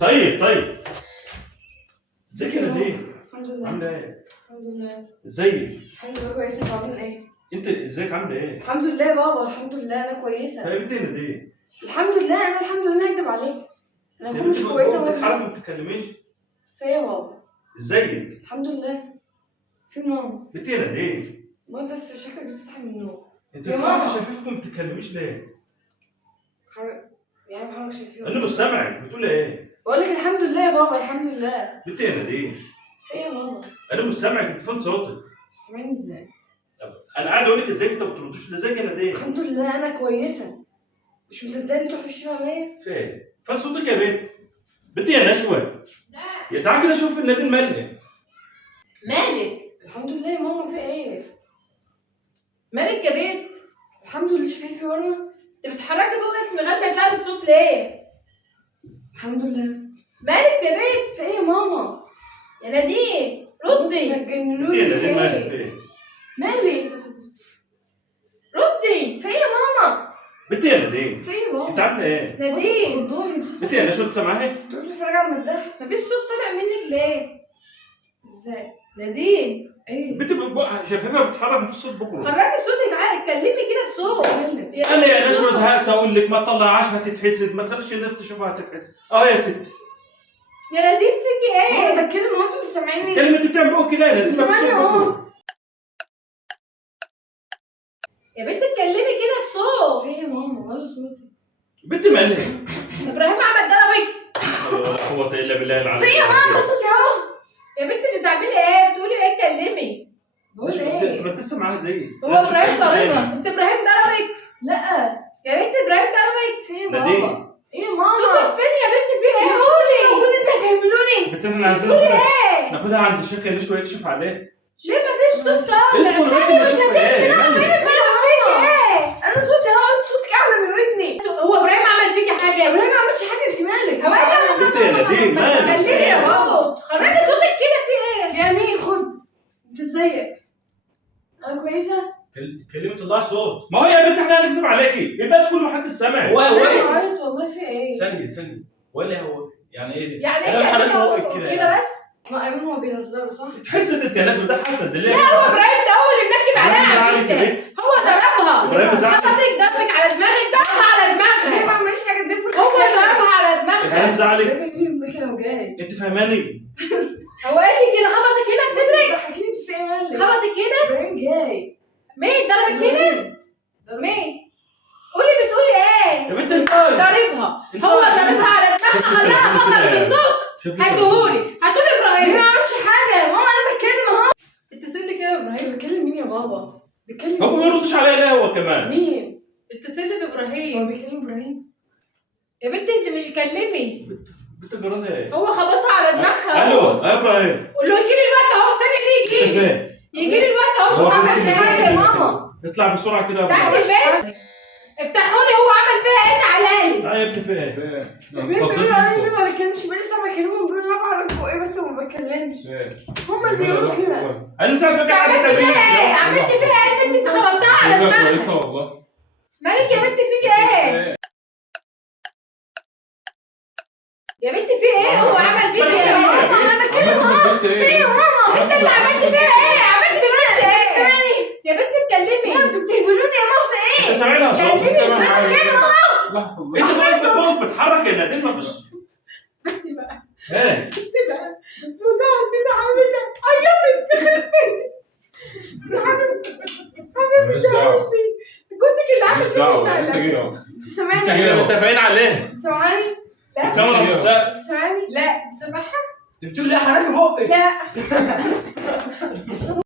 طيب ازيك يا نادين؟ الحمد لله. عامله ايه؟ الحمد لله. ازيك؟ الحمد لله كويسة. انتوا عاملين ايه؟ انت ازيك عامله ايه؟ الحمد لله يا بابا، الحمد لله انا كويسة. طيب انت يا نادين؟ الحمد لله انا الحمد لله هكدب عليك. انا اكون مش كويسة ولا بتتحرك ما بتتكلميش؟ في ايه يا بابا؟ ازيك؟ الحمد لله. فين ماما؟ انت يا نادين؟ ما انت شكلك لسه صاحي من النوم. انت يا بتحرك ماما. شفايفك وما بتتكلميش ليه؟ يعني بحاول شايفين. انا مش سامعك بتقول ايه؟ بقول لك الحمد لله يا بابا، الحمد لله. انت يا نادين؟ في ايه يا ماما؟ انا مش سامعك، انت فين صوتك؟ سامعني ازاي؟ انا قاعد اقول لك ازيك انت ما بتردوش، ازيك يا نادين؟ الحمد لله انا كويسة. مش مصدقني انتوا وحشين عليا؟ فين صوتك يا بنت؟ بنت يا نشوى يا تعالى كده شوف النادين مالك. مالك؟ الحمد لله يا ماما. في ايه؟ مالك يا بنت؟ الحمد لله. شايفين ورا؟ انت بتحركي بقك من غير ما يطلع لك صوت ليه؟ الحمد لله. مالك يا بنت؟ في ايه يا ماما؟ يا نادين ردي. بنت يا هتجننوني. في نادين مالك؟ ايه؟ في ايه؟ مالي؟ ردي. في ايه يا ماما؟ بنت يا نادين؟ في ايه يا انت بابا؟ عامله ايه؟ نادين خضوني. بنت يا نشوى انت سامعاها؟ انت قلت تتفرج على المداح؟ مفيش صوت طالع منك ليه؟ ازاي؟ نادين ايه؟ بنت شفافها بتتحرك مفيش صوت بكره. خرجي صوتك عادي، اتكلمي كده بصوت. اتكلم. انا يا نشوى زهقت اقول لك ما تطلعهاش هتتحسد، ما تخليش الناس تشوفها هتتحسد. اه يا ست يا نادين فيكي ايه؟ انا بتكلم وانتوا مش سامعيني. كلمة انت بتعمل بقى كده يا نادين مفيش سامعني صوت اهو. بكره. يا بنت اتكلمي كده بصوت. في ايه يا ماما؟ ولا صوتي. بنت مالك؟ ابراهيم عمل ضربك. ولا قوة الا بالله العلي. في ايه يا ماما؟ صوتي اهو. يا بنت بتعملي ايه؟ بتقولي ايه؟ اتكلمي. بقول انت ايه؟ ما انت معاها زي هو ابراهيم ضربها. انت ابراهيم ضربك. لا. يا بنت ابراهيم ضربك. في ايه يا نادين. بابا؟ ايه يا ماما؟ صوتك فين يا بنت؟ في ايه؟ قولي. المفروض انت هتعملوني. بنت احنا عايزين بتقولي ايه؟ ناخدها عند الشيخ اللي شويه يكشف عليه. ليه مفيش صوت خالص؟ اصبر بس استني ما مش اشوف هتمشي. ايه انا مالك؟ بتكلم فيك ايه؟ انا صوتي اهو. انت صوتك اعلى من ودني. هو ابراهيم عمل فيكي حاجه؟ ابراهيم ما عملش حاجه. انت مالك؟ هو ايه؟ بنت يا نادين مالك؟ خليني يا صوت. خرجي صوتك كده. في ايه؟ يا امين خد. انت ازيك؟ انا كويسه. كلمة الله صوت. ما هو يا بنت احنا هنكذب عليكي، البلد كله محدش سامع. هو انا ايه؟ عيط والله. في ايه؟ ثانية ولا هو يعني ايه؟ يعني انا ايه حركت كده بقك كده كده بس؟ ما امين هو بيهزروا صح؟ تحس ان انت يا ناس ده حسد ليه؟ لا هو ابراهيم ده هو اللي منكد عليها عشان هو ضربها. ابراهيم زعل. خبطك ضربك على دماغك. ضربها على ليه ما دماغها. عملش حاجه؟ اديني فرصه. هو ضربها على ابراهيم دماغها. زعلك. كده وجاي. انت فاهماني؟ هو قال لي كده خبطك هنا في صدرك. حكيت في ايه مالك؟ خبطك هنا. ابراهيم جاي. مين ضربك هنا؟ مين؟ قولي بتقولي ايه؟ يا بنت النار. ضاربها. هو ضاربها على دماغها. خلاها فقدت النطق. هاتهولي ليه ابراهيم. ما عملش حاجه يا ماما؟ انا بتكلم اهو. اتصل لي كده يا ابراهيم. بيكلم مين يا بابا؟ بيكلم هو ما يردش عليا ليه هو كمان؟ مين؟ اتصل لي هو بابراهيم. بيكلم ابراهيم. يا بنت انت مش كلمي. بنت الجراد ايه؟ هو خبطها على دماغها. الو يا ابراهيم. قول له يجي لي الوقت اهو. استني يجي فين؟ يجي لي الوقت اهو. هو شوف عمل بنتي فيها حاجه ايه. يا ماما. اطلع بسرعه كده يا تحت ابراهيم. البيت. افتحوا لي. هو عمل فيها ايه؟ تعالى لي. تعالى يا ابني فين؟ بيقولوا علي ليه ما بيكلمش؟ بقالي ساعه بكلمهم بيقولوا لا بعرف ايه بس ما بكلمش. هم اللي بيقولوا كده. انا ساعه انت عملت فيها ايه؟ عملت فيها ايه؟ البنت انت خبطتها على دماغها. كويسة والله. مالك يا بنت؟ فيك ايه؟ يا بنت في ايه؟ هو عمل فيك ايه؟ انا بكلم عملت في البنت ايه؟ انت اللي عملت فيها ايه؟ عملت في البنت ايه؟ سامعني؟ يا بنت اتكلمي. انتوا بتهبلوني يا ماما في ايه؟ انت سامعينها يا شباب؟ كلمي. سامع بتكلم حاجة. لحظة انت واقف في الموت بتحرك يا نادين مفيش. بس بقى. ايه؟ بس بقى. والله عشان حبيبتي عيطت تخرب بيتي. يا حبيبتي. ماليش دعوة. جوزك اللي عامل ماليش فيك دعوة. لسه كده. جاي اهو. انت لسه سامعني؟ جاي اهو. متفقين عليه. سامعني؟ لا الكاميرا في السقف. سامعني؟ لا تسمعها. انت بتقول لي حركة بقك. لا